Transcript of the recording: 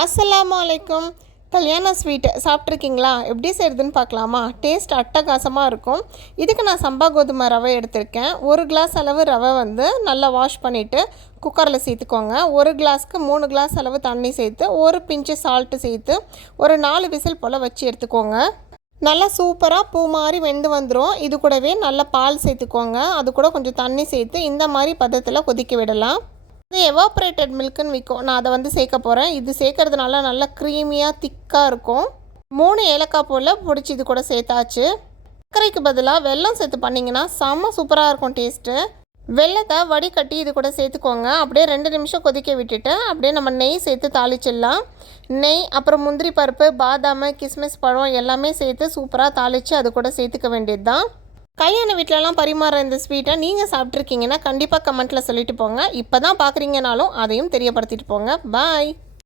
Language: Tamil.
அஸ்ஸலாமு அலைக்கும். கல்யாண ஸ்வீட் சாப்பிட்ருக்கீங்களா? எப்படி செய்கிறதுன்னு பார்க்கலாமா? டேஸ்ட் அட்டகாசமாக இருக்கும். இதுக்கு நான் சம்பா கோதுமை ரவை எடுத்திருக்கேன். 1 கிளாஸ் அளவு ரவை வந்து நல்லா வாஷ் பண்ணிவிட்டு குக்கரில் சேர்த்துக்கோங்க. 1 கிளாஸ்க்கு 3 கிளாஸ் அளவு தண்ணி சேர்த்து ஒரு பிஞ்சு சால்ட்டு சேர்த்து ஒரு 4 விசில் போல் வச்சு எடுத்துக்கோங்க. நல்லா சூப்பராக பூ மாதிரி வெந்து வந்துடும். இது கூடவே நல்லா பால் சேர்த்துக்கோங்க. அது கூட கொஞ்சம் தண்ணி சேர்த்து இந்த மாதிரி பதத்தில் கொதிக்க விடலாம். இது எவாப்ரேட்டட் மில்க்குன்னு விற்கும். நான் அதை வந்து சேர்க்க போகிறேன். இது சேர்க்கறதுனால நல்லா க்ரீமியாக திக்காக இருக்கும். 3 ஏலக்காய் போல் பிடிச்சி இது கூட சேர்த்தாச்சு. சர்க்கரைக்கு பதிலாக வெல்லம் சேர்த்து பண்ணிங்கன்னா செம்ம சூப்பராக இருக்கும் டேஸ்ட்டு. வெல்லத்தை வடிகட்டி இது கூட சேர்த்துக்கோங்க. அப்படியே 2 நிமிஷம் கொதிக்க விட்டுட்டு அப்படியே நம்ம நெய் சேர்த்து தாளிச்சிடலாம். நெய், அப்புறம் முந்திரி பருப்பு, பாதாம், கிஸ்மிஸ் பழம் எல்லாமே சேர்த்து சூப்பராக தாளித்து அது கூட சேர்த்துக்க வேண்டியது தான். கல்யாண வீட்டிலலாம் பரிமாற இந்த ஸ்வீட்டை நீங்கள் சாப்பிட்ருக்கீங்கன்னா கண்டிப்பாக கமெண்ட்டில் சொல்லிட்டு போங்க. இப்போ தான் பார்க்குறீங்கனாலும் அதையும் தெரியப்படுத்திட்டு போங்க. பாய்.